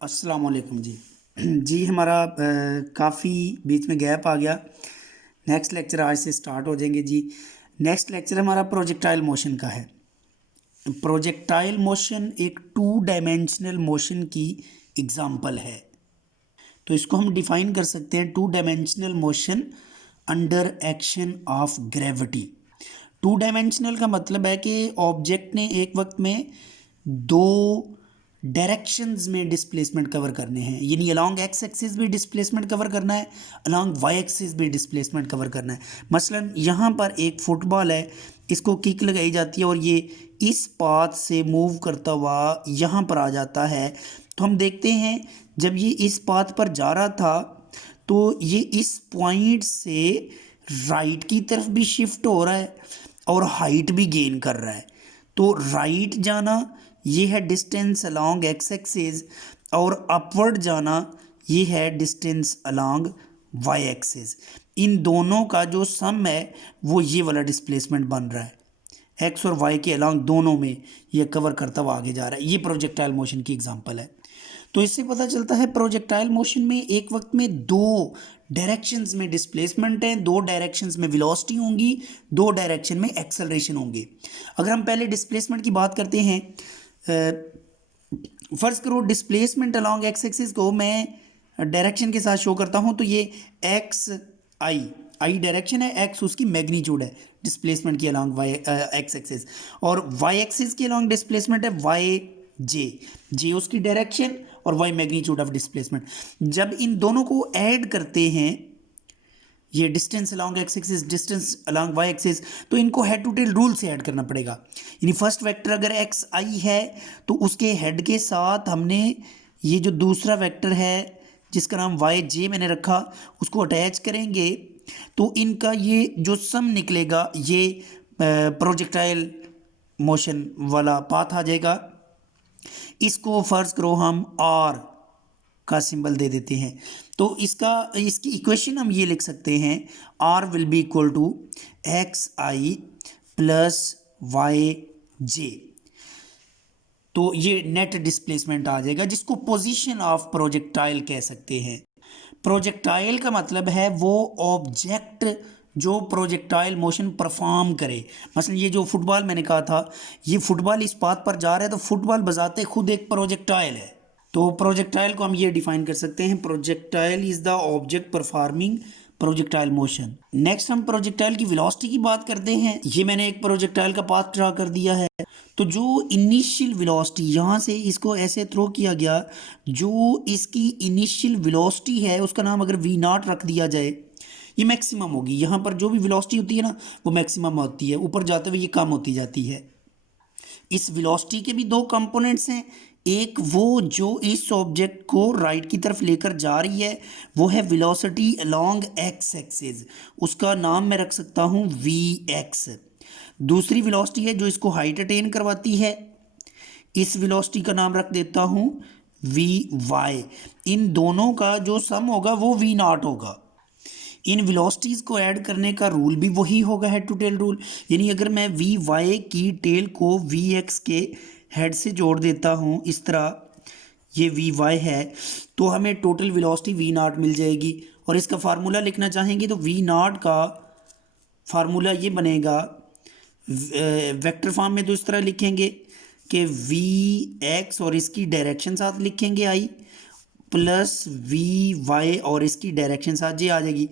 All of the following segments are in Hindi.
अस्सलाम वालेकुम जी। जी हमारा काफ़ी बीच में गैप आ गया। नेक्स्ट लेक्चर आज से स्टार्ट हो जाएंगे जी। नेक्स्ट लेक्चर हमारा प्रोजेक्टाइल मोशन का है। प्रोजेक्टाइल मोशन एक टू डायमेंशनल मोशन की एग्जांपल है। तो इसको हम डिफाइन कर सकते हैं two dimensional motion under action of gravity. Two dimensional का मतलब है कि ऑब्जेक्ट ने एक वक्त में दो डायरेक्शंस में डिस्प्लेसमेंट कवर करने हैं, यानी अलोंग एक्स एक्सिस भी डिस्प्लेसमेंट कवर करना है, अलोंग वाई एक्सिस भी डिस्प्लेसमेंट कवर करना है। मसलन यहाँ पर एक फुटबॉल है, इसको किक लगाई जाती है और ये इस पाथ से मूव करता हुआ यहाँ पर आ जाता है। तो हम देखते हैं जब ये इस पाथ पर जा रहा था तो ये इस पॉइंट से राइट की तरफ भी शिफ्ट हो रहा है और हाइट भी गेन कर रहा है। तो राइट जाना ये है डिस्टेंस अलोंग एक्स एक्सिस और अपवर्ड जाना ये है डिस्टेंस अलोंग वाई एक्सिस। इन दोनों का जो सम है वो ये वाला डिस्प्लेसमेंट बन रहा है। एक्स और वाई के अलोंग दोनों में ये कवर करता हुआ आगे जा रहा है। ये प्रोजेक्टाइल मोशन की एग्जांपल है। तो इससे पता चलता है प्रोजेक्टाइल मोशन में एक वक्त में दो डायरेक्शंस में डिस्प्लेसमेंट है, दो डायरेक्शंस में वेलोसिटी होंगी, दो डायरेक्शन में एक्सेलरेशन होंगे। अगर हम पहले डिस्प्लेसमेंट की बात करते हैं, फर्ज करो डिस्प्लेसमेंट अलोंग एक्स एक्सिस को मैं डायरेक्शन के साथ शो करता हूं, तो ये एक्स आई आई डायरेक्शन है, एक्स उसकी मैग्नीट्यूड है डिस्प्लेसमेंट की अलोंग वाई एक्स एक्सिस, और वाई एक्सिस की अलोंग डिस्प्लेसमेंट है वाई जे, जे उसकी डायरेक्शन और वाई मैग्नीट्यूड ऑफ डिस्प्लेसमेंट। जब इन दोनों को ऐड करते हैं, ये distance along x axis distance along Y axis, तो इनको हेड टू टेल रूल से ऐड करना पड़ेगा। यानी फर्स्ट वेक्टर अगर एक्स आई है तो उसके हेड के साथ हमने ये जो दूसरा वेक्टर है जिसका नाम वाई जे मैंने रखा उसको अटैच करेंगे, तो इनका ये जो सम निकलेगा ये प्रोजेक्टाइल मोशन वाला पाथ आ जाएगा। इसको फर्ज करो हम आर का सिंबल दे देते हैं, तो इसकी इक्वेशन हम ये लिख सकते हैं, r will be equal to x i plus y j. तो ये नेट डिस्प्लेसमेंट आ जाएगा जिसको पोजीशन ऑफ प्रोजेक्टाइल कह सकते हैं। प्रोजेक्टाइल का मतलब है वो ऑब्जेक्ट जो प्रोजेक्टाइल मोशन परफॉर्म करे। मसलन ये जो फुटबॉल मैंने कहा था, ये फुटबॉल इस पाथ पर जा रहा है तो फुटबॉल बजाते खुद एक प्रोजेक्टाइल है। तो प्रोजेक्टाइल को हम ये डिफाइन कर सकते हैं, projectile is the object performing projectile motion. Next हम प्रोजेक्टाइल की वेलोसिटी की बात करते हैं। ये मैंने एक प्रोजेक्टाइल का पाथ ड्रा कर दिया है, तो जो इनिशियल वेलोसिटी यहाँ से इसको ऐसे थ्रो किया गया, जो इसकी इनिशियल वेलोसिटी है उसका नाम अगर वी नॉट रख दिया जाए, ये मैक्सिमम होगी। यहाँ पर जो भी वेलोसिटी होती है ना वो मैक्सिमम होती है, ऊपर जाते हुए ये कम होती जाती है। इस वेलोसिटी के भी दो कंपोनेंट्स हैं, एक वो जो इस ऑब्जेक्ट को राइट की तरफ लेकर जा रही है वो है वेलोसिटी अलोंग एक्स एक्सिस, उसका नाम मैं रख सकता हूँ वी एक्स। दूसरी वेलोसिटी है जो इसको हाइट अटेन करवाती है, इस वेलोसिटी का नाम रख देता हूँ वी वाई। इन दोनों का जो सम होगा वो वी नॉट होगा। इन वेलोसिटीज़ को ऐड करने का रूल भी वही होगा, हेड टू टेल रूल। यानी अगर मैं वी वाई की टेल को वी एक्स के हेड से जोड़ देता हूँ, इस तरह ये वी वाई है, तो हमें टोटल वेलोसिटी वी नॉट मिल जाएगी। और इसका फार्मूला लिखना चाहेंगे तो वी नॉट का फार्मूला ये बनेगा, वेक्टर फॉर्म में तो इस तरह लिखेंगे कि वी एक्स और इसकी डायरेक्शन साथ लिखेंगे आई, प्लस वी वाई और इसकी डायरेक्शन साथ जी आ जाएगी।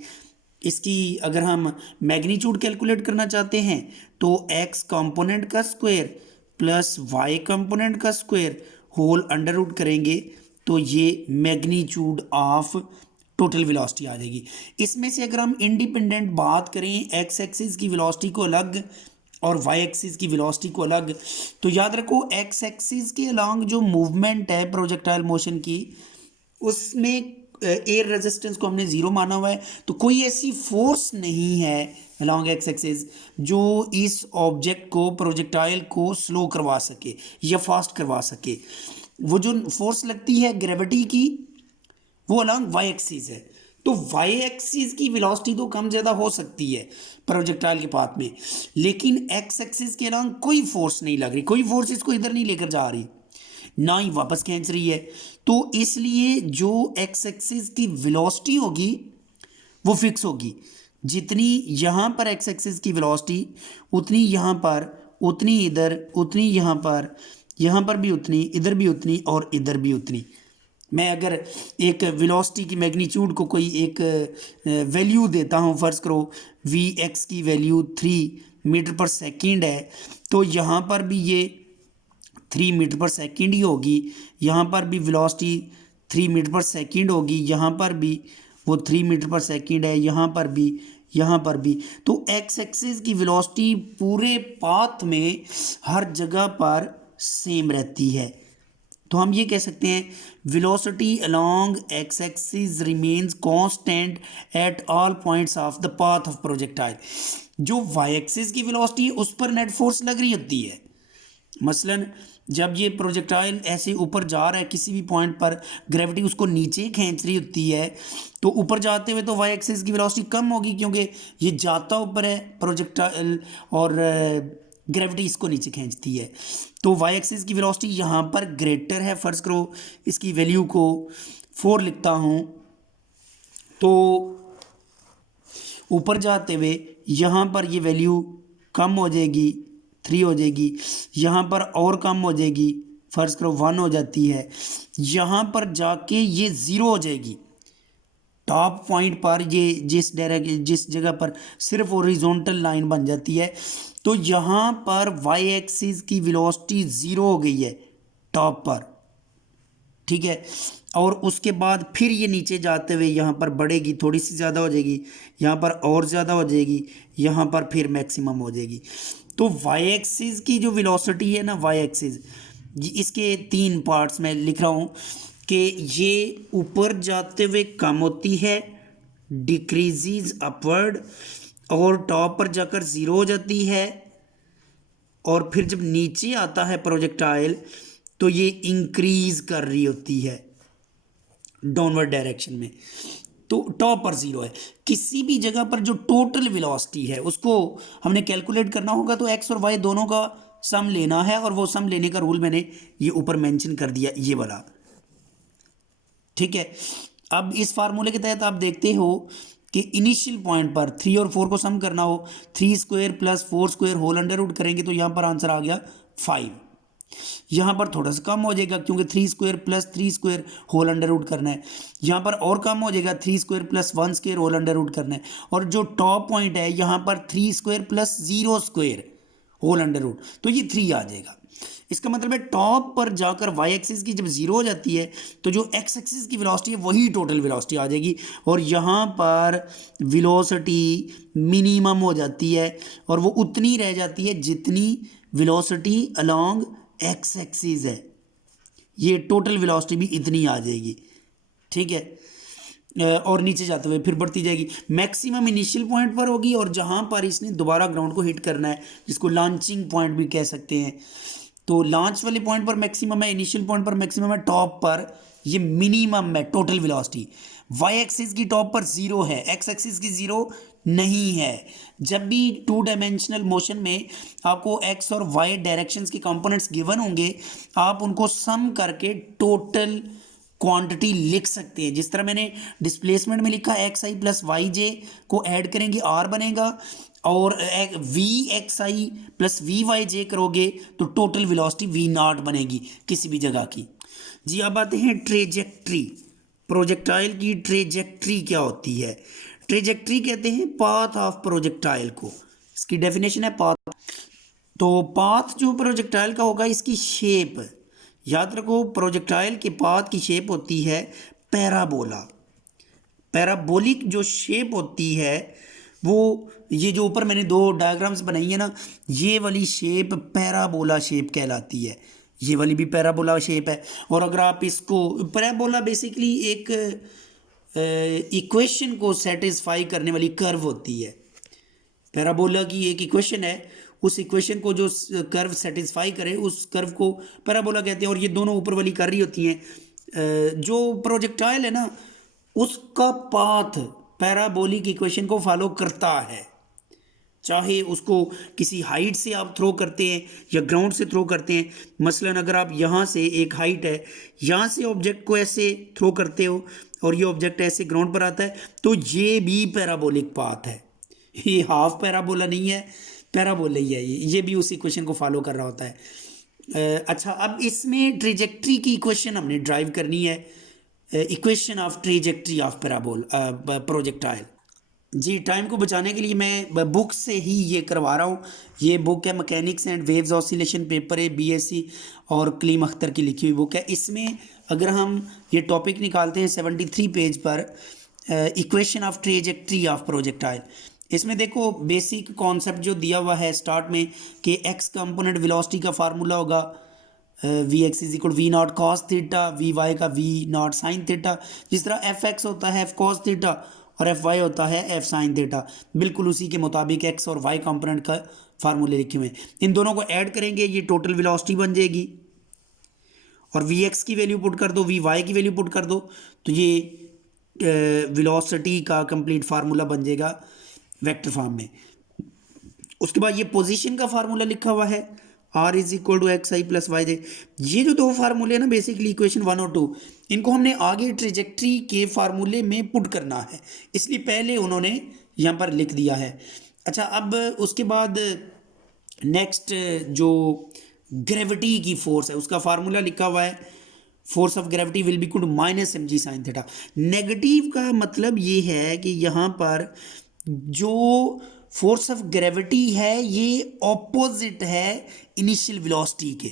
इसकी अगर हम मैग्नीट्यूड कैलकुलेट करना चाहते हैं तो एक्स कंपोनेंट का स्क्वायर प्लस वाई कंपोनेंट का स्क्वायर होल अंडर रूट करेंगे तो ये मैग्नीट्यूड ऑफ टोटल वेलोसिटी आ जाएगी। इसमें से अगर हम इंडिपेंडेंट बात करें, एक्स एक्सिस की वेलोसिटी को अलग और वाई एक्सिस की वेलोसिटी को अलग, तो याद रखो एक्स एक्सिस के अलोंग जो मूवमेंट है प्रोजेक्टाइल मोशन की, उसमें एयर रेजिस्टेंस को हमने ज़ीरो माना हुआ है, तो कोई ऐसी फोर्स नहीं है अलोंग एक्स एक्सिस जो इस ऑब्जेक्ट को प्रोजेक्टाइल को स्लो करवा सके या फास्ट करवा सके। वो जो फोर्स लगती है ग्रेविटी की वो अलोंग वाई एक्सिस है, तो वाई एक्सिस की वेलोसिटी तो कम ज़्यादा हो सकती है प्रोजेक्टाइल के पाथ में, लेकिन एक्स एक्सिस के अलोंग कोई फोर्स नहीं लग रही, कोई फोर्स इसको इधर नहीं लेकर जा रही। ना ही वापस खींच रही है। तो इसलिए जो एक्स एक्सिस की वेलोसिटी होगी वो फिक्स होगी। जितनी यहाँ पर एक्स एक्सिस की वेलोसिटी उतनी यहाँ पर, उतनी इधर, उतनी यहाँ पर भी उतनी, इधर भी उतनी और इधर भी उतनी। मैं अगर एक वेलोसिटी की मैग्नीट्यूड को कोई एक वैल्यू देता हूँ, फर्ज करो वी एक्स की वैल्यू 3 मीटर पर सेकेंड है, तो यहाँ पर भी ये 3 मीटर पर सेकेंड ही होगी, यहाँ पर भी वेलोसिटी 3 मीटर पर सेकेंड होगी, यहाँ पर भी वो 3 मीटर पर सेकेंड है, यहाँ पर भी, यहाँ पर भी। तो एक्स एक्सिस की वेलोसिटी पूरे पाथ में हर जगह पर सेम रहती है। तो हम ये कह सकते हैं velocity along x axis remains constant at all points of the path of projectile. जो वाई एक्सिस की वेलोसिटी है उस पर नेट फोर्स लग रही होती है। मसलन जब ये प्रोजेक्टाइल ऐसे ऊपर जा रहा है किसी भी पॉइंट पर, ग्रेविटी उसको नीचे खींच रही होती है, तो ऊपर जाते हुए तो वाई एक्सिस की वेलोसिटी कम होगी क्योंकि ये जाता ऊपर है प्रोजेक्टाइल और ग्रेविटी इसको नीचे खींचती है। तो वाई एक्सिस की वेलोसिटी यहाँ पर ग्रेटर है। फर्ज करो इसकी वैल्यू को 4 लिखता हूँ, तो ऊपर जाते हुए यहाँ पर ये वैल्यू कम हो जाएगी, 3 हो जाएगी, यहाँ पर और कम हो जाएगी, फर्ज करो 1 हो जाती है, यहाँ पर जाके ये 0 हो जाएगी। टॉप पॉइंट पर ये जिस जगह पर सिर्फ हॉरिजॉन्टल लाइन बन जाती है, तो यहाँ पर वाई एक्सिस की वेलोसिटी 0 हो गई है टॉप पर, ठीक है। और उसके बाद फिर ये नीचे जाते हुए यहाँ पर बढ़ेगी, थोड़ी सी ज़्यादा हो जाएगी, यहाँ पर और ज़्यादा हो जाएगी, यहाँ पर फिर मैक्सिमम हो जाएगी। तो वाई एक्सिस की जो वेलोसिटी है ना, वाई एक्सिस, इसके 3 पार्ट्स में लिख रहा हूँ कि ये ऊपर जाते हुए कम होती है, डिक्रीजेज अपवर्ड, और टॉप पर जाकर 0 हो जाती है, और फिर जब नीचे आता है प्रोजेक्टाइल तो ये इंक्रीज कर रही होती है डाउनवर्ड डायरेक्शन में। तो टॉप पर 0 है। किसी भी जगह पर जो टोटल वेलोसिटी है उसको हमने कैलकुलेट करना होगा, तो एक्स और वाई दोनों का सम लेना है, और वो सम लेने का रूल मैंने ये ऊपर मेंशन कर दिया, ये वाला, ठीक है। अब इस फार्मूले के तहत आप देखते हो कि इनिशियल पॉइंट पर 3 और 4 को सम करना हो, 3 square plus 4 square whole under root करेंगे तो यहाँ पर आंसर आ गया 5। यहाँ पर थोड़ा सा कम हो जाएगा क्योंकि 3 square plus 3 square whole under root करना है, यहाँ पर और कम हो जाएगा, 3 square plus 1 square whole under root करना है, और जो टॉप पॉइंट है यहाँ पर 3 square plus 0 square whole under root, तो ये 3 आ जाएगा। इसका मतलब है टॉप पर जाकर वाई एक्सिस की जब 0 हो जाती है तो जो एक्स एक्सिस की वेलोसिटी है वही टोटल वेलोसिटी आ जाएगी, और यहाँ पर वेलोसिटी मिनिमम हो जाती है, और वो उतनी रह जाती है जितनी वेलोसिटी अलोंग एक्स एक्सिस है, ये टोटल वेलोसिटी भी इतनी आ जाएगी, ठीक है। और नीचे जाते हुए फिर बढ़ती जाएगी। मैक्सिमम इनिशियल पॉइंट पर होगी, और जहाँ पर इसने दोबारा ग्राउंड को हिट करना है, जिसको लॉन्चिंग पॉइंट भी कह सकते हैं, तो लॉन्च वाले पॉइंट पर मैक्सिमम है, इनिशियल पॉइंट पर मैक्सिमम है, टॉप पर ये मिनिमम है टोटल वेलोसिटी। वाई एक्सिस की टॉप पर 0 है, एक्स एक्सिस की 0 नहीं है। जब भी 2 डायमेंशनल मोशन में आपको एक्स और वाई डायरेक्शंस के कंपोनेंट्स गिवन होंगे, आप उनको सम करके टोटल क्वांटिटी लिख सकते हैं। जिस तरह मैंने डिस्प्लेसमेंट में लिखा x i plus y j को ऐड करेंगे आर बनेगा, और v x i plus v y j करोगे तो टोटल वेलोसिटी वी नॉट बनेगी किसी भी जगह की। जी अब आते हैं ट्रेजेक्ट्री। प्रोजेक्टाइल की ट्रेजेक्ट्री क्या होती है? ट्रेजेक्ट्री कहते हैं पाथ ऑफ प्रोजेक्टाइल को। इसकी डेफिनेशन है पाथ। तो पाथ जो प्रोजेक्टाइल का होगा, इसकी शेप याद रखो, प्रोजेक्टाइल के पाथ की शेप होती है पैराबोला। पैराबोलिक जो शेप होती है वो, ये जो ऊपर मैंने 2 डायग्राम्स बनाई है ना, ये वाली शेप पैराबोला शेप कहलाती है। ये वाली भी पैराबोला शेप है। और अगर आप इसको, पैराबोला बेसिकली एक इक्वेशन को सेटिस्फाई करने वाली कर्व होती है। पैराबोला की एक इक्वेशन है, उस इक्वेशन को जो कर्व सेटिस्फाई करे उस कर्व को पैराबोला कहते हैं। और ये दोनों ऊपर वाली कर रही होती हैं। जो प्रोजेक्टाइल है ना, उसका पाथ पैराबोलिक इक्वेशन को फॉलो करता है। चाहे उसको किसी हाइट से आप थ्रो करते हैं या ग्राउंड से थ्रो करते हैं। मसलन अगर आप यहाँ से, एक हाइट है, यहाँ से ऑब्जेक्ट को ऐसे थ्रो करते हो और ये ऑब्जेक्ट ऐसे ग्राउंड पर आता है, तो ये भी पैराबोलिक पाथ है। ये हाफ पैराबोला नहीं है, पैराबोला ही है। ये भी उसी क्वेश्चन को फॉलो कर रहा होता है। अच्छा, अब इसमें ट्रेजेक्ट्री की इक्वेशन हमने ड्राइव करनी है, equation of trajectory of parabola projectile. जी, टाइम को बचाने के लिए मैं बुक से ही ये करवा रहा हूँ। ये बुक है mechanics and waves oscillation, paper है बीएससी और कलीम अख्तर की लिखी हुई बुक है। इसमें अगर हम ये टॉपिक निकालते हैं 73 पेज पर, equation of trajectory of projectile, इसमें देखो बेसिक कॉन्सेप्ट जो दिया हुआ है स्टार्ट में कि एक्स कंपोनेंट वेलोसिटी का फार्मूला होगा V X is equal V nought cos theta, V Y का वी नॉट साइन थीटा। जिस तरह एफ एक्स होता है एफ कॉस थीटा और एफ वाई होता है एफ साइन थीटा, बिल्कुल उसी के मुताबिक एक्स और वाई कंपोनेंट का फार्मूले लिखे हुए हैं। इन दोनों को ऐड करेंगे, ये टोटल वेलोसिटी बन जाएगी और वी एक्स की वैल्यू पुट कर दो, वी वाई की वैल्यू पुट कर दो, तो ये वेलोसिटी का कंप्लीट फार्मूला बन जाएगा वेक्टर फॉर्म में। उसके बाद ये पोजीशन का फार्मूला लिखा हुआ है r is equal to x i plus y j. ये जो दो फार्मूले हैं ना, बेसिकली इक्वेशन 1 और 2, इनको हमने आगे ट्रेजेक्ट्री के फार्मूले में पुट करना है, इसलिए पहले उन्होंने यहाँ पर लिख दिया है। अच्छा, अब उसके बाद नेक्स्ट जो ग्रेविटी की फोर्स है उसका फार्मूला लिखा हुआ है, force of gravity will be equal to minus M G sine theta. Negative का मतलब ये है कि यहाँ पर जो फोर्स ऑफ ग्रेविटी है ये ऑपोजिट है इनिशियल वेलोसिटी के।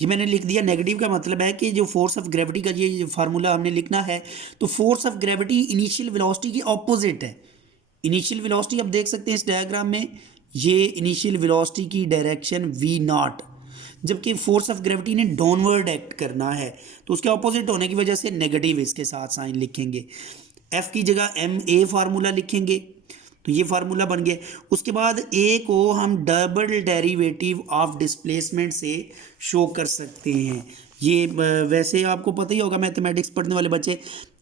ये मैंने लिख दिया। नेगेटिव का मतलब है कि जो फोर्स ऑफ ग्रेविटी का ये फार्मूला हमने लिखना है, तो force of gravity initial velocity की ऑपोजिट है। इनिशियल वेलोसिटी आप देख सकते हैं इस डायग्राम में, ये इनिशियल वेलोसिटी की डायरेक्शन वी नॉट, जबकि फोर्स ऑफ ग्रेविटी ने डाउनवर्ड एक्ट करना है, तो उसके ऑपोजिट होने की वजह से नेगेटिव इसके साथ साइन लिखेंगे। एफ की जगह एम ए फार्मूला लिखेंगे, तो ये फार्मूला बन गया। उसके बाद ए को हम डबल डेरिवेटिव ऑफ डिस्प्लेसमेंट से शो कर सकते हैं। ये वैसे आपको पता ही होगा मैथमेटिक्स पढ़ने वाले बच्चे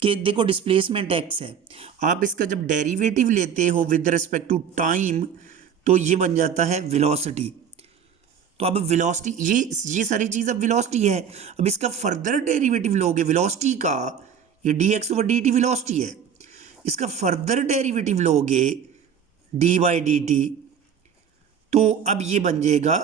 कि देखो डिस्प्लेसमेंट एक्स है, आप इसका जब डेरिवेटिव लेते हो विद रिस्पेक्ट टू टाइम तो ये बन जाता है वेलोसिटी। तो अब वेलोसिटी, ये सारी चीज़ अब वेलोसिटी है। अब इसका फर्दर डेरिवेटिव लोगे वेलोसिटी का, ये D x over D T velocity है, इसका फर्दर डेरिवेटिव लोगे डी बाई डी टी, तो अब ये बन जाएगा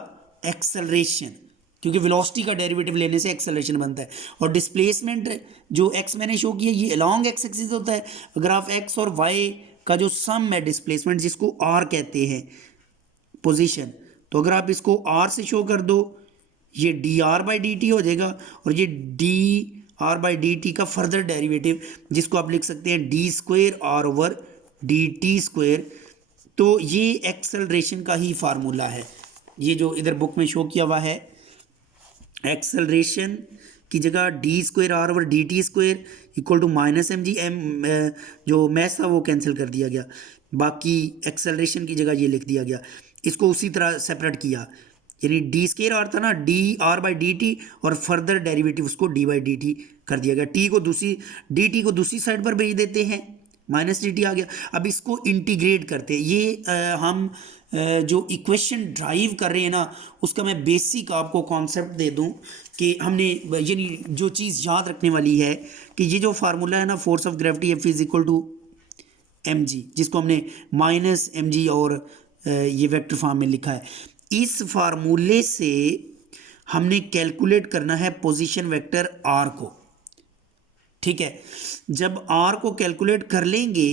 एक्सेलरेशन, क्योंकि वेलोसिटी का डेरिवेटिव लेने से एक्सेलरेशन बनता है। और डिस्प्लेसमेंट जो एक्स मैंने शो किया ये अलॉन्ग एक्स एक्सिस होता है। अगर आप एक्स और वाई का जो सम है डिस्प्लेसमेंट, जिसको आर कहते हैं पोजीशन, तो अगर आप इसको आर से शो कर दो, ये D R by D T हो जाएगा, और ये D R by D T का फर्दर डेरिवेटिव जिसको आप लिख सकते हैं D square R over D T square. तो ये एक्सेलरेशन का ही फार्मूला है, ये जो इधर बुक में शो किया हुआ है। एक्सेलरेशन की जगह D square R over D T square equal to minus M G, M जो मैथ्स था वो कैंसिल कर दिया गया, बाकी एक्सेलरेशन की जगह ये लिख दिया गया। इसको उसी तरह सेपरेट किया, यानी डी स्क्वेयर आर था ना, D R by D T, और फर्दर डेरिवेटिव उसको डी बाई डी टी कर दिया गया। टी को दूसरी, डी टी को दूसरी साइड पर भेज देते हैं, माइनस डी टी आ गया। अब इसको इंटीग्रेट करते हैं। ये हम जो इक्वेशन ड्राइव कर रहे हैं ना, उसका मैं बेसिक आपको कॉन्सेप्ट दे दूं कि हमने, यानी जो चीज़ याद रखने वाली है कि ये जो फार्मूला है ना, force of gravity F is equal to M G, जिसको हमने माइनस एम जी और ये वेक्टर फॉर्म में लिखा है, इस फार्मूले से हमने कैलकुलेट करना है पोजीशन वेक्टर आर को। ठीक है, जब आर को कैलकुलेट कर लेंगे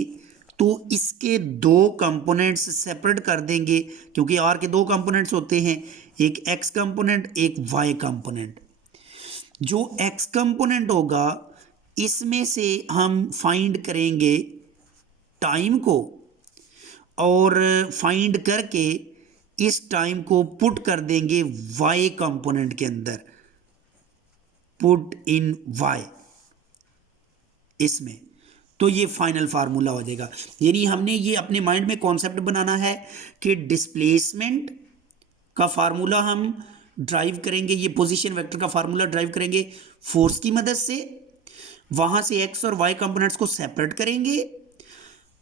तो इसके दो कंपोनेंट्स सेपरेट कर देंगे, क्योंकि आर के दो कंपोनेंट्स होते हैं, एक एक्स कंपोनेंट एक वाई कंपोनेंट। जो एक्स कंपोनेंट होगा इसमें से हम फाइंड करेंगे टाइम को, और फाइंड करके इस टाइम को पुट कर देंगे वाई कंपोनेंट के अंदर, पुट इन वाई इसमें, तो ये फाइनल फार्मूला हो जाएगा। यानी हमने ये अपने माइंड में कॉन्सेप्ट बनाना है कि डिस्प्लेसमेंट का फार्मूला हम ड्राइव करेंगे, ये पोजीशन वेक्टर का फार्मूला ड्राइव करेंगे फोर्स की मदद से, वहां से एक्स और वाई कंपोनेंट्स को सेपरेट करेंगे,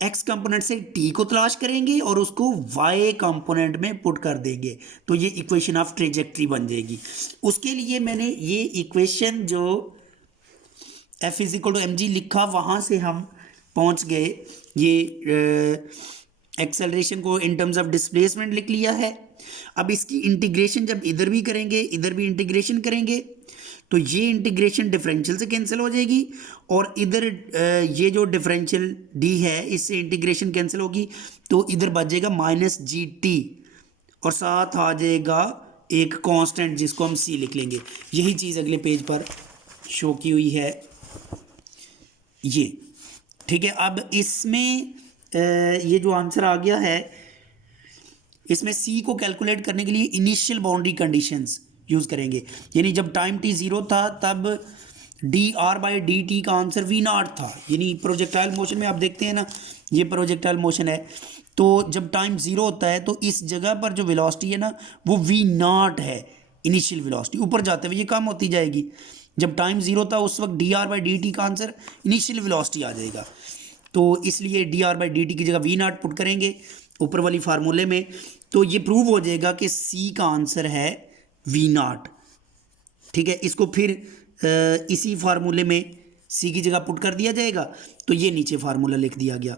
एक्स कंपोनेंट से टी को तलाश करेंगे और उसको वाई कंपोनेंट में पुट कर देंगे, तो ये इक्वेशन ऑफ ट्रेजेक्ट्री बन जाएगी। उसके लिए मैंने ये इक्वेशन जो F is equal to M G लिखा, वहाँ से हम पहुँच गए ये एक्सेलरेशन को इन टर्म्स ऑफ डिस्प्लेसमेंट लिख लिया है। अब इसकी इंटीग्रेशन जब इधर भी करेंगे इधर भी इंटीग्रेशन करेंगे तो ये इंटीग्रेशन डिफरेंशियल से कैंसिल हो जाएगी, और इधर ये जो डिफरेंशियल डी है इससे इंटीग्रेशन कैंसिल होगी, तो इधर बच जाएगा माइनस जी टी, और साथ आ जाएगा एक कांस्टेंट जिसको हम सी लिख लेंगे। यही चीज़ अगले पेज पर शो की हुई है ये, ठीक है। अब इसमें ये जो आंसर आ गया है, इसमें सी को कैलकुलेट करने के लिए इनिशियल बाउंड्री कंडीशंस यूज़ करेंगे, यानी जब टाइम टी ज़ीरो था तब D R by D T का आंसर वी नॉट था, यानी प्रोजेक्टाइल मोशन में आप देखते हैं ना, ये प्रोजेक्टाइल मोशन है, तो जब टाइम ज़ीरो होता है तो इस जगह पर जो वेलोसिटी है ना वो वी नॉट है, इनिशियल वेलोसिटी ऊपर जाते हुए ये कम होती जाएगी। जब टाइम ज़ीरो था उस वक्त D R by D T का आंसर इनिशियल वेलोसिटी आ जाएगा, तो इसलिए D R by D T की जगह वी नॉट पुट करेंगे ऊपर वाली फार्मूले में, तो ये प्रूव हो जाएगा कि सी का आंसर है वी नॉट, ठीक है। इसको फिर इसी फार्मूले में सी की जगह पुट कर दिया जाएगा, तो ये नीचे फार्मूला लिख दिया गया,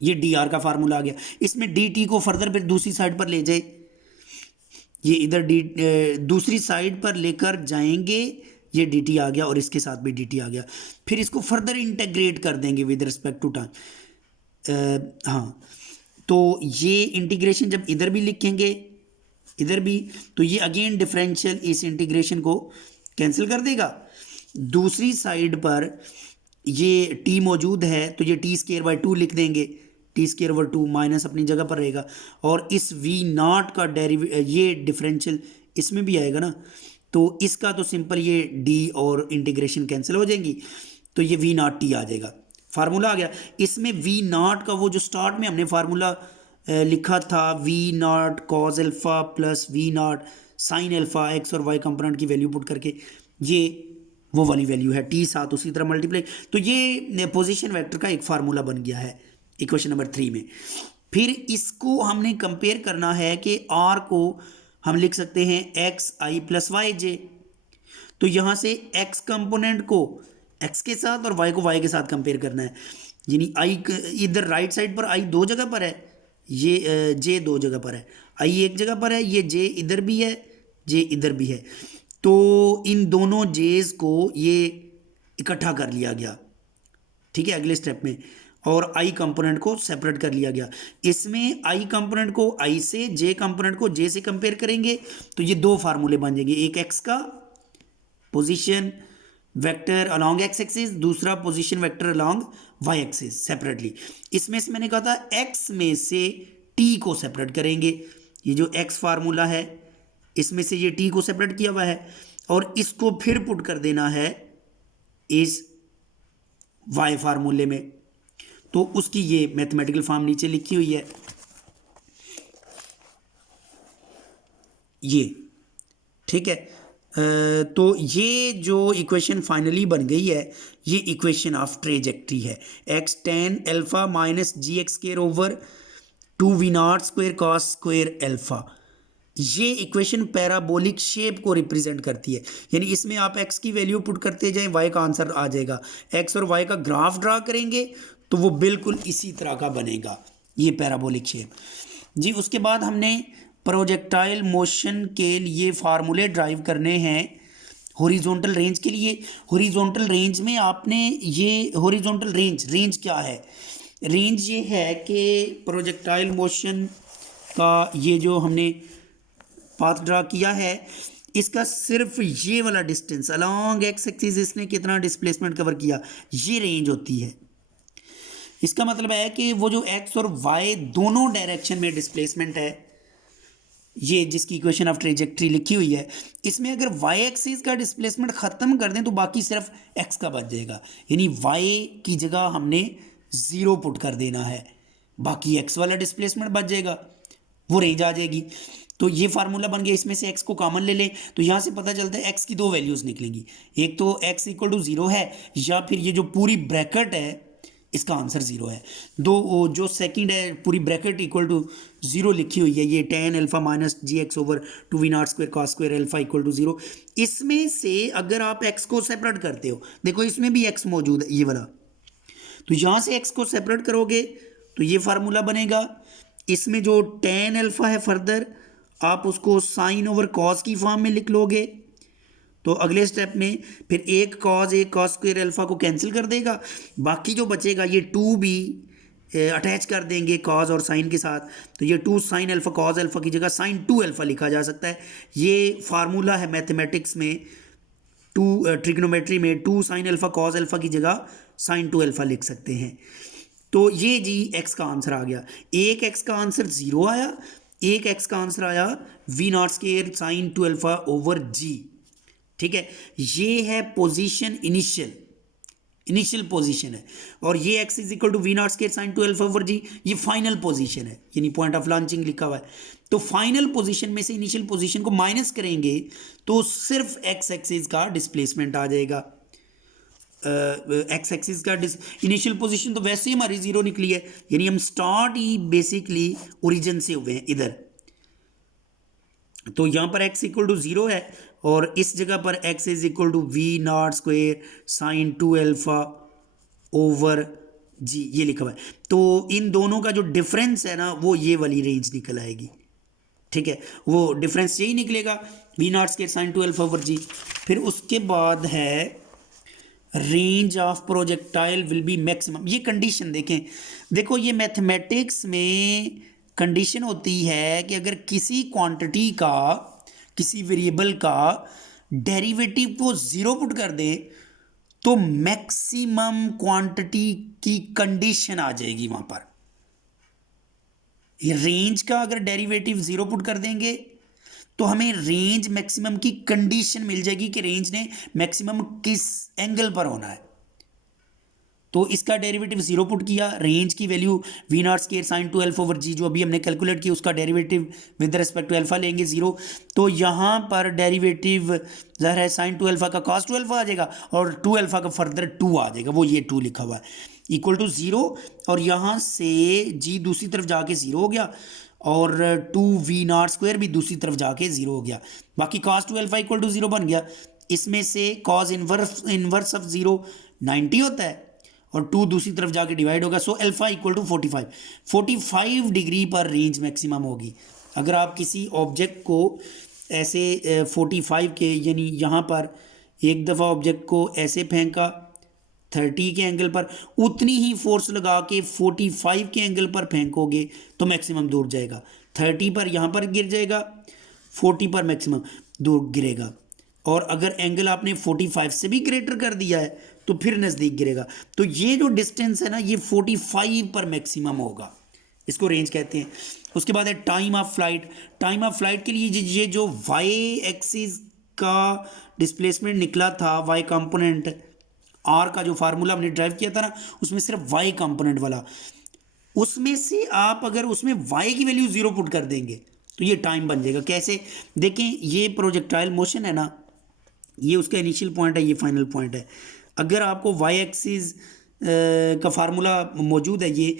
ये डी आर का फार्मूला आ गया। इसमें डी टी को फर्दर फिर दूसरी साइड पर ले जाए, ये इधर डी दूसरी साइड पर लेकर जाएंगे, ये डी टी आ गया और इसके साथ भी डी टी आ गया, फिर इसको फर्दर इंटीग्रेट कर देंगे विद रिस्पेक्ट टू टाइम। हाँ, तो ये इंटीग्रेशन जब इधर भी लिखेंगे इधर भी, तो ये अगेन डिफरेंशियल इस इंटीग्रेशन को कैंसिल कर देगा। दूसरी साइड पर ये टी मौजूद है तो ये टी स्केयर बाई टू लिख देंगे, T square over two minus अपनी जगह पर रहेगा, और इस वी नॉट का ये डिफरेंशियल इसमें भी आएगा ना, तो इसका तो सिंपल ये डी और इंटीग्रेशन कैंसिल हो जाएंगी, तो ये वी नॉट टी आ जाएगा, फार्मूला आ गया। इसमें वी नॉट का वो जो स्टार्ट में हमने फार्मूला लिखा था, V nought cos alpha plus V not sine alpha, X और वाई कंपोनेंट की वैल्यू पुट करके, ये वो वाली वैल्यू है, टी साथ उसी तरह मल्टीप्लाई, तो ये पोजीशन वेक्टर का एक फार्मूला बन गया है इक्वेशन नंबर 3 में। फिर इसको हमने कंपेयर करना है कि आर को हम लिख सकते हैं x i plus y j, तो यहाँ से एक्स कंपोनेंट को एक्स के साथ और वाई को वाई के साथ कंपेयर करना है, यानी आई इधर राइट साइड पर आई दो जगह पर है, ये जे दो जगह पर है, आई एक जगह पर है, ये जे इधर भी है, जे इधर भी है, तो इन दोनों जेज को ये इकट्ठा कर लिया गया, ठीक है, अगले स्टेप में, और आई कंपोनेंट को सेपरेट कर लिया गया। इसमें आई कंपोनेंट को आई से, जे कंपोनेंट को जे से कंपेयर करेंगे, तो ये दो फार्मूले बन जाएंगे, एक एक्स का position vector along x axis, दूसरा position vector along Y axis separately. इसमें से मैंने कहा था एक्स में से टी को सेपरेट करेंगे, ये जो एक्स फार्मूला है इसमें से ये टी को सेपरेट किया हुआ है, और इसको फिर पुट कर देना है इस वाई फार्मूले में, तो उसकी ये मैथमेटिकल फॉर्म नीचे लिखी हुई है, ये ठीक है। तो ये जो इक्वेशन फाइनली बन गई है ये इक्वेशन ऑफ ट्रेजेक्ट्री है, X tan alpha minus G X square over two V not square cos square alpha. ये इक्वेशन पैराबोलिक शेप को रिप्रेजेंट करती है, यानी इसमें आप एक्स की वैल्यू पुट करते जाएं वाई का आंसर आ जाएगा, एक्स और वाई का ग्राफ ड्रा करेंगे तो वो बिल्कुल इसी तरह का बनेगा ये पैराबोलिक शेप जी। उसके बाद हमने प्रोजेक्टाइल मोशन के लिए फार्मूले ड्राइव करने हैं हॉरिजॉन्टल रेंज के लिए। हॉरिजॉन्टल रेंज में आपने ये हॉरिजॉन्टल रेंज क्या है, रेंज ये है कि प्रोजेक्टाइल मोशन का ये जो हमने पाथ ड्रा किया है इसका सिर्फ ये वाला डिस्टेंस अलोंग एक्स एक्सिस इसने कितना डिस्प्लेसमेंट कवर किया, ये रेंज होती है। इसका मतलब है कि वो जो एक्स और वाई दोनों डायरेक्शन में डिस्प्लेसमेंट है, ये जिसकी इक्वेशन ऑफ ट्रेजेक्ट्री लिखी हुई है, इसमें अगर वाई एक्सिस का डिस्प्लेसमेंट ख़त्म कर दें तो बाकी सिर्फ एक्स का बच जाएगा, यानी वाई की जगह हमने ज़ीरो पुट कर देना है, बाकी एक्स वाला डिस्प्लेसमेंट बच जाएगा, वो रेंज आ जाएगी। तो ये फार्मूला बन गया, इसमें से एक्स को कॉमन ले लें तो यहाँ से पता चलता है एक्स की दो वैल्यूज़ निकलेंगी, एक तो एक्स इक्वल टू ज़ीरो है, या फिर ये जो पूरी ब्रैकेट है इसका आंसर ज़ीरो है। दो जो सेकंड है पूरी ब्रैकेट इक्वल टू ज़ीरो लिखी हुई है, ये tan alpha minus G X over 2v0 square cos square alpha equal to zero. इसमें से अगर आप x को सेपरेट करते हो, देखो इसमें भी x मौजूद है ये वाला, तो यहाँ से x को सेपरेट करोगे तो ये फार्मूला बनेगा। इसमें जो tan अल्फा है फर्दर आप उसको साइन ओवर कॉस की फॉर्म में लिख लोगे। तो अगले स्टेप में फिर एक कॉस स्क्वायर अल्फा को कैंसिल कर देगा, बाकी जो बचेगा ये 2b अटैच कर देंगे कॉज और साइन के साथ, तो ये 2 साइन अल्फा कॉज अल्फा की जगह साइन 2 अल्फा लिखा जा सकता है। ये फार्मूला है मैथमेटिक्स में, ट्रिग्नोमेट्री में 2 साइन अल्फा कॉज अल्फा की जगह साइन 2 अल्फा लिख सकते हैं। तो ये जी x का आंसर आ गया। एक x का आंसर ज़ीरो आया, एक x का आंसर आया v0 sine 2 alpha over g। ठीक है, ये है पोजीशन इनिशियल पोजीशन है, और ये x is equal to v0 sine 2 alpha over g, ये फाइनल पोजीशन है, यानी पॉइंट ऑफ लॉन्चिंग लिखा हुआ है। तो फाइनल पोजीशन में से इनिशियल पोजीशन को माइनस करेंगे तो सिर्फ x एक्सिस का डिस्प्लेसमेंट आ जाएगा। एक्स एक्सिस का इनिशियल पोजीशन तो वैसे ही हमारी जीरो निकली है, यानी हम स्टार्ट ही बेसिकली ओरिजिन से हुए हैं इधर। तो यहाँ पर x इक्वल टू ज़ीरो है और इस जगह पर x is equal to v0 sine 2 alpha over g ये लिखा हुआ है। तो इन दोनों का जो डिफरेंस है ना वो ये वाली रेंज निकल आएगी। ठीक है, वो डिफरेंस यही निकलेगा v0 sine 2 alpha over g। फिर उसके बाद है range of projectile will be maximum. ये कंडीशन देखें, देखो ये मैथमेटिक्स में कंडीशन होती है कि अगर किसी क्वांटिटी का, किसी वेरिएबल का डेरिवेटिव को ज़ीरो पुट कर दें तो मैक्सिमम क्वांटिटी की कंडीशन आ जाएगी वहां पर। ये रेंज का अगर डेरिवेटिव ज़ीरो पुट कर देंगे तो हमें रेंज मैक्सिमम की कंडीशन मिल जाएगी कि रेंज ने मैक्सिमम किस एंगल पर होना है। तो इसका डेरिवेटिव ज़ीरो पुट किया, रेंज की value v0 sine 2 alpha over g जो अभी हमने कैलकुलेट किया उसका derivative with respect to alpha लेंगे ज़ीरो। तो यहाँ पर डेरिवेटिव ज़ाहिर है साइन 2 अल्फा का cos 2 अल्फा आ जाएगा और 2 अल्फा का फर्दर 2 आ जाएगा, वो ये 2 लिखा हुआ है इक्वल टू ज़ीरो। और यहाँ से g दूसरी तरफ जाके ज़ीरो हो गया और 2v0 भी दूसरी तरफ जाके ज़ीरो हो गया, बाकी cos 2 alpha equal to zero बन गया। इसमें से cos इनवर्स ऑफ ज़ीरो 90 होता है और 2 दूसरी तरफ जाके डिवाइड होगा, so alpha equal to 45 degree पर रेंज मैक्सिमम होगी। अगर आप किसी ऑब्जेक्ट को ऐसे 45 के, यानी यहाँ पर एक दफ़ा ऑब्जेक्ट को ऐसे फेंका 30 के एंगल पर, उतनी ही फोर्स लगा के 45 के एंगल पर फेंकोगे तो मैक्सिमम दूर जाएगा। 30 पर यहाँ पर गिर जाएगा, 40 पर मैक्सिमम दूर गिरेगा। और अगर एंगल आपने 45 से भी ग्रेटर कर दिया है तो फिर नज़दीक गिरेगा। तो ये जो डिस्टेंस है ना ये 45 पर मैक्सिमम होगा, इसको रेंज कहते हैं। उसके बाद है time of flight. Time of flight के लिए ये जो वाई एक्सिस का डिस्प्लेसमेंट निकला था, वाई कंपोनेंट आर का जो फार्मूला हमने ड्राइव किया था ना उसमें सिर्फ वाई कंपोनेंट वाला, उसमें से आप अगर उसमें वाई की वैल्यू ज़ीरो पुट कर देंगे तो ये टाइम बन जाएगा। कैसे देखें, ये प्रोजेक्टाइल मोशन है ना, ये उसका इनिशियल पॉइंट है, ये फाइनल पॉइंट है। अगर आपको वाई एक्सिस का फार्मूला मौजूद है, ये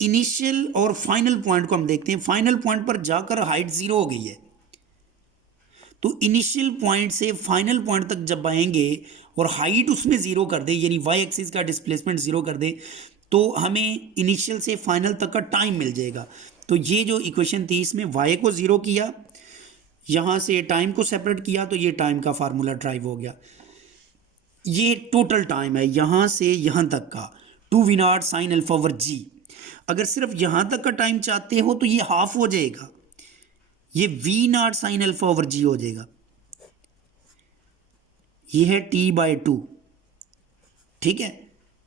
इनिशियल और फाइनल पॉइंट को हम देखते हैं। फाइनल पॉइंट पर जाकर हाइट ज़ीरो हो गई है, तो इनिशियल पॉइंट से फाइनल पॉइंट तक जब आएंगे और हाइट उसमें ज़ीरो कर दे, यानी वाई एक्सिस का डिस्प्लेसमेंट ज़ीरो कर दे, तो हमें इनिशियल से फाइनल तक का टाइम मिल जाएगा। तो ये जो इक्वेशन थी इसमें वाई को ज़ीरो किया, यहाँ से टाइम को सेपरेट किया, तो ये टाइम का फार्मूला ड्राइव हो गया। ये टोटल टाइम है यहाँ से यहाँ तक का 2v0 साइन अल्फा ओवर जी। अगर सिर्फ यहाँ तक का टाइम चाहते हो तो ये हाफ हो जाएगा, ये v0 साइन अल्फा ओवर जी हो जाएगा। ये है t/2, ठीक है,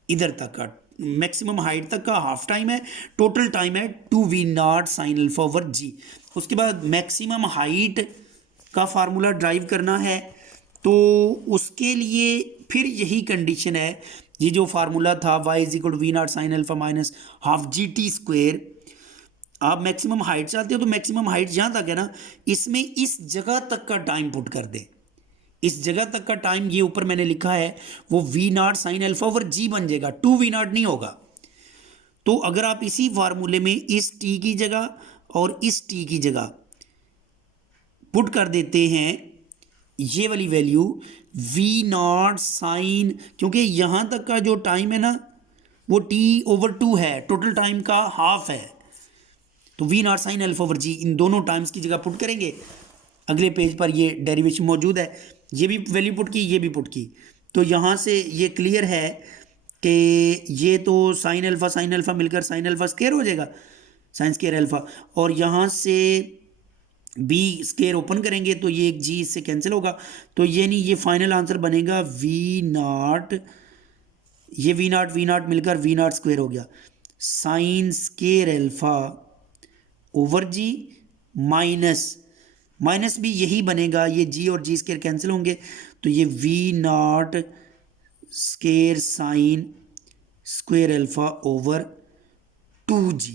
इधर तक का मैक्सिमम हाइट तक का हाफ टाइम है, टोटल टाइम है 2v0 साइन अल्फा ओवर जी। उसके बाद मैक्सिमम हाइट का फार्मूला ड्राइव करना है, तो उसके लिए फिर यही कंडीशन है, ये जो फार्मूला था y is equal to v0 sine alpha minus half gt²। आप मैक्सिमम हाइट चाहते हो तो मैक्सिमम हाइट जहाँ तक है ना, इसमें इस जगह तक का टाइम पुट कर दे। इस जगह तक का टाइम ये ऊपर मैंने लिखा है वो v0 साइन अल्फा ओवर जी बन जाएगा, 2v0 नहीं होगा। तो अगर आप इसी फार्मूले में इस टी की जगह और इस टी की जगह पुट कर देते हैं ये वाली वैल्यू वी नॉट साइन, क्योंकि यहाँ तक का जो टाइम है ना वो t/2 है, टोटल टाइम का हाफ है, तो v not sine alpha over g इन दोनों टाइम्स की जगह पुट करेंगे। अगले पेज पर ये डेरिवेशन मौजूद है, ये भी वैल्यू पुट की, ये भी पुट की, तो यहाँ से ये क्लियर है कि ये तो साइन अल्फा मिलकर साइन अल्फा स्क्वायर हो जाएगा, साइन स्क्वायर अल्फा, और यहाँ से बी स्क्वायर ओपन करेंगे तो ये एक जी इससे कैंसिल होगा, तो ये नहीं, ये फाइनल आंसर बनेगा वी नॉट, ये वी नॉट मिलकर वी नॉट स्क्वायर हो गया साइन स्क्वायर अल्फा ओवर जी, माइनस भी यही बनेगा, ये जी और जी स्क्वायर कैंसिल होंगे, तो ये v not square sine square alpha over 2g,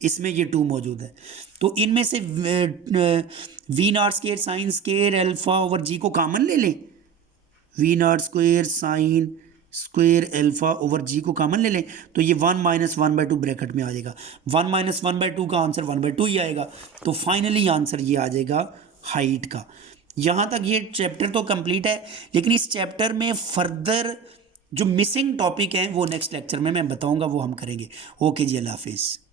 इसमें ये 2 मौजूद है, तो इनमें से v not square sine square alpha over g को कॉमन ले लें, v not square sine square alpha over g को कॉमन ले लें, तो ये 1 - 1/2 ब्रैकेट में आ जाएगा, 1 - 1/2 का आंसर 1/2 ही आएगा, तो फाइनली आंसर ये आ जाएगा हाइट का। यहाँ तक ये चैप्टर तो कंप्लीट है, लेकिन इस चैप्टर में फर्दर जो मिसिंग टॉपिक हैं वो नेक्स्ट लेक्चर में मैं बताऊंगा, वो हम करेंगे। ओके जी, अल्लाह हाफिज़।